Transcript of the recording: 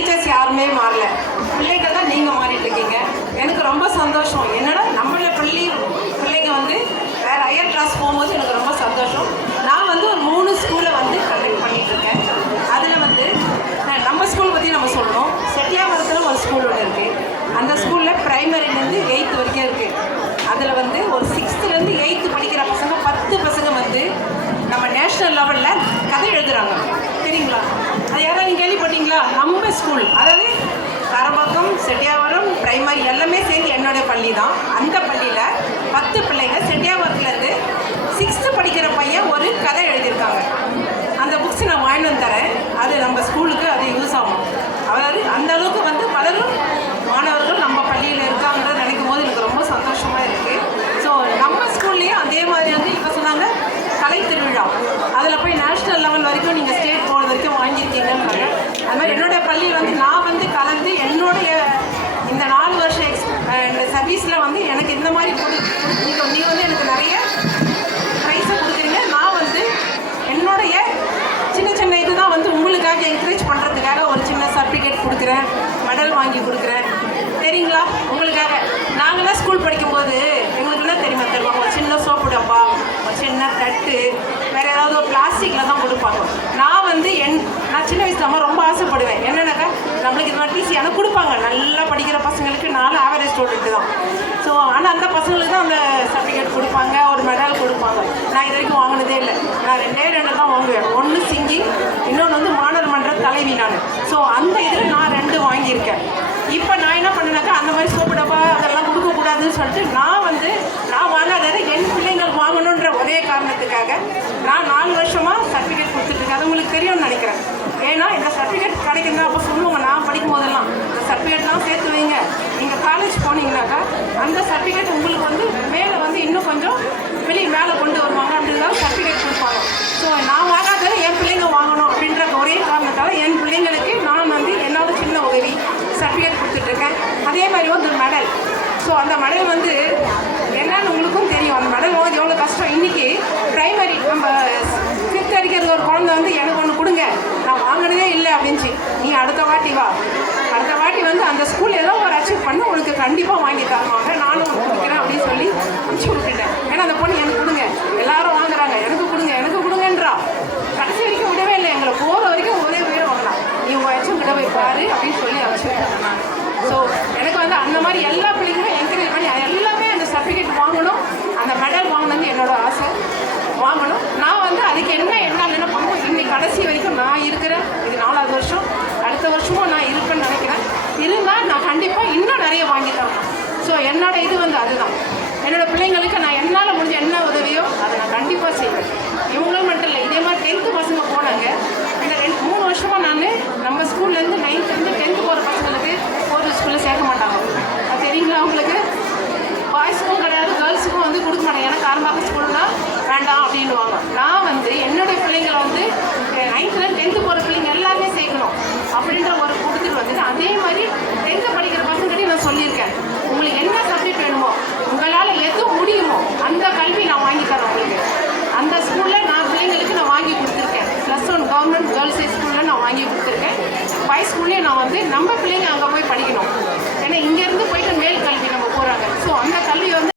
Teachers யாருமே மாறல, பிள்ளைகள் தான் நீங்கள் மாறிட்டு இருக்கீங்க. எனக்கு ரொம்ப சந்தோஷம். என்னடா நம்மள பிள்ளைங்க வந்து வேறு ஹையர் கிளாஸ் போகும்போது எனக்கு ரொம்ப சந்தோஷம். நான் வந்து ஒரு 3 ஸ்கூலை வந்து கண்டக்ட் பண்ணிகிட்ருக்கேன். அதில் வந்து நம்ம ஸ்கூல் பற்றி நம்ம சொல்லணும். செட்டியாபுரத்தில் ஒரு ஸ்கூல் ஒன்று இருக்குது. அந்த ஸ்கூலில் ப்ரைமரிலேருந்து 8th வரைக்கும் இருக்குது. அதில் வந்து ஒரு 6th-லேருந்து 8th படிக்கிற பசங்க 10 பசங்க வந்து நம்ம நேஷ்னல் லெவலில் கதை எழுதுகிறாங்க. சரிங்களா? அது யாராவது கேள்விப்பட்டீங்களா? நம்ம ஸ்கூல், அதாவது கரம்பாக்கம், செட்டியாபுரம், ப்ரைமரி எல்லாமே சேர்ந்து என்னுடைய பள்ளி தான். அந்த பள்ளியில் 10 பிள்ளைங்க செட்டியாபுரத்துலேருந்து 6th படிக்கிற பையன் ஒரு கதை எழுதியிருக்காங்க. அந்த புக்ஸ் நான் வாங்கிட்டு வந்து தரேன். அது நம்ம ஸ்கூலுக்கு அது யூஸ் ஆகும். அதாவது அந்த அளவுக்கு வந்து பலரும் மாணவர்கள் நம்ம பள்ளியில் இருக்காங்கன்னு நினைக்கும் போது எனக்கு ரொம்ப சந்தோஷமாக இருக்குது. ஸோ நம்ம ஸ்கூல்லேயும் அதே மாதிரி வந்து இப்போ சொன்னாங்க கலை திருவிழா, அதில் போய் நேஷ்னல் லெவல் வரைக்கும் நீங்கள் ஸ்டேட் போர்டு வரைக்கும் வாங்கியிருக்கீங்கன்னு. அது மாதிரி என்னுடைய பள்ளியில் வந்து நான் வந்து கலந்து என்னுடைய இந்த 4 வருஷம் இந்த சர்வீஸில் வந்து எனக்கு இந்த மாதிரி நீ வந்து எனக்கு நிறைய ப்ரைஸை கொடுக்குறீங்க. நான் வந்து என்னுடைய சின்ன இதுதான் வந்து உங்களுக்காக என்கரேஜ் பண்ணுறதுக்காக ஒரு சின்ன சர்டிஃபிகேட் கொடுக்குறேன், மெடல் வாங்கி கொடுக்குறேன். சரிங்களா? உங்களுக்காக நாங்களாம் ஸ்கூல் படிக்கும்போது எங்களுக்கு என்ன தெரியுமா தருவாங்க? ஒரு சின்ன சோப்பு டப்பா, ஒரு சின்ன தட்டு, வேறு ஏதாவது ஒரு பிளாஸ்டிக்கில் தான் கொடுப்பாங்க. நான் வந்து நான் சின்ன வயசுல ரொம்ப ஆசைப்படுவேன். என்னென்னாக்கா நம்மளுக்கு இது மாதிரி டிசி ஆனால் கொடுப்பாங்க. நல்லா படிக்கிற பசங்களுக்கு 4 ஆவரேஜ் ஸ்டூடெண்ட்டு தான். ஸோ ஆனால் அந்த பசங்களுக்கு தான் அந்த சர்டிஃபிகேட் கொடுப்பாங்க, ஒரு மெடல் கொடுப்பாங்க. நான் இது வரைக்கும் வாங்கினதே இல்லை. நான் 2 தான் வாங்குவேன். ஒன்று சிங்கிங், இன்னொன்று வந்து மாணவர் மன்ற தலைவி நான். ஸோ அந்த இதில் நான் 2 வாங்கியிருக்கேன். இப்போ நான் என்ன பண்ணேனாக்கா அந்த மாதிரி சோப்பு டப்பா அதெல்லாம் கொடுக்கக்கூடாதுன்னு சொல்லிட்டு நான் வாங்காத என் பிள்ளைங்கள் வாங்கணுன்ற ஒரே காரணத்துக்காக நான் 4 வருஷமாக சர்டிஃபிகேட் கொடுத்துட்ருக்கேன். அது உங்களுக்கு தெரியும்னு நினைக்கிறேன். ஏன்னா இந்த சர்டிஃபிகேட் கிடைக்குங்க. அப்போ சொல்லுவாங்க, நான் படிக்கும் போதெல்லாம் இந்த சர்டிஃபிகேட்லாம் சேர்த்து வைங்க. நீங்கள் காலேஜ் போனீங்கன்னாக்கா அந்த சர்டிஃபிகேட் உங்களுக்கு வந்து மேலே வந்து இன்னும் கொஞ்சம் மேலே கொண்டு வருவாங்க. அப்படின்றத சர்டிஃபிகேட் கொடுப்பாங்க. ஸோ நான் வாங்காத என் பிள்ளைங்க வாங்கணும் அப்படின்ற ஒரே காரணத்தால் என் பிள்ளைங்களுக்கு நான் வந்து என்னோட சின்ன உதவி சர்டிஃபிகேட் கொடுத்துட்ருக்கேன். அதே மாதிரி வந்து மெடல். ஸோ அந்த மெடல் வந்து என்னன்னு உங்களுக்கும் தெரியும். அந்த மெடல் வாங்க எவ்வளோ கஷ்டம். இன்றைக்கி ப்ரைமரி நம்ம 5th அடிக்கிறது ஒரு குழந்தை வந்து எனக்கு ஒன்று கொடுங்க, நான் வாங்கினதே இல்லை அப்படின்ச்சு. நீ அடுத்த வாட்டி வா, அடுத்த வாட்டி வந்து அந்த ஸ்கூல் ஏதோ ஒரு அச்சீவ் பண்ண உனக்கு கண்டிப்பாக வாங்கி தருவாங்க, நானும் கொடுக்குறேன் அப்படின்னு சொல்லி அனுப்பிச்சி விட்டுட்டேன். ஏன்னா அந்த பொண்ணு எனக்கு கொடுங்க, எல்லாரும் வாங்குறாங்க, எனக்கு கொடுங்கன்றா. கடைசி வரைக்கும் விடவே இல்லை. எங்களை போகிற வரைக்கும் ஒரே வாங்கலாம், நீ உங்கள் அச்சும் விட வைப்பாரு அப்படின்னு சொல்லி அனுப்பிச்சி விட்டேன் நான். ஸோ எனக்கு வந்து அந்த மாதிரி எல்லா பிள்ளைங்களும் என்கரேஜ் பண்ணி எல்லாமே அந்த சர்டிஃபிகேட் வாங்கணும், அந்த மெடல் வாங்கினது என்னோட ஆசை, வாங்கணும். நான் வந்து அதுக்கு என்னால் என்ன பண்ணுவோம், இன்னைக்கு கடைசி வரைக்கும் நான் இருக்கிறேன். இது 4வது வருஷம், அடுத்த வருஷமும் நான் இருப்பேன்னு நினைக்கிறேன். இருந்தால் நான் கண்டிப்பாக இன்னும் நிறைய வாங்கி தரணும். ஸோ என்னோட இது வந்து அதுதான். என்னோடய பிள்ளைங்களுக்கு நான் என்னால் முடிஞ்ச என்ன உதவியோ அதை நான் கண்டிப்பாக செய்வேன். இவங்களும் மட்டும் இல்லை, இதே மாதிரி 10th பசங்க போனாங்க. இந்த 3 வருஷமாக நான் நம்ம ஸ்கூல்லேருந்து 9th-லேருந்து 10th போகிற பசங்களுக்கு ஒரு ஸ்கூலில் சேர்க்க மாட்டாங்க. அது தெரியுங்களா உங்களுக்கு? பாய்ஸுக்கும் கிடையாது, கேர்ள்ஸுக்கும் வந்து கொடுக்க மாட்டாங்க. ஏன்னா காரம்பாக்கம் ஸ்கூல்னா வேண்டாம் அப்படின்வாங்க. நான் வந்து என்னுடைய பிள்ளைங்களை வந்து 9th-லேருந்து 10th போகிற பிள்ளைங்க எல்லாமே சேர்க்கணும் அப்படின்ற ஒரு கொடுத்துட்டு வந்து அதே மாதிரி 10th படிக்கிற பசங்கள்கிட்டையும் நான் சொல்லியிருக்கேன். உங்களுக்கு என்ன சப்ஜெக்ட் வேணுமோ, உங்களால் எது முடியுமோ அந்த கல்வி நான் வாங்கி தரேன் உங்களுக்கு. அந்த ஸ்கூலில் நான் பிள்ளைங்களுக்கு நான் வாங்கி கொடுத்துருக்கேன். +1 கவர்மெண்ட் கேர்ள்ஸ் ஹை ஸ்கூலில் நான் வாங்கி கொடுத்துருக்கேன். பாய்ஸ் ஸ்கூல்லேயும் நான் வந்து நம்ம பிள்ளைங்க அங்கே போய் படிக்கணும். ஏன்னா இங்கேருந்து போயிட்டு மேல் கல்வி நம்ம போகிறாங்க. ஸோ அந்த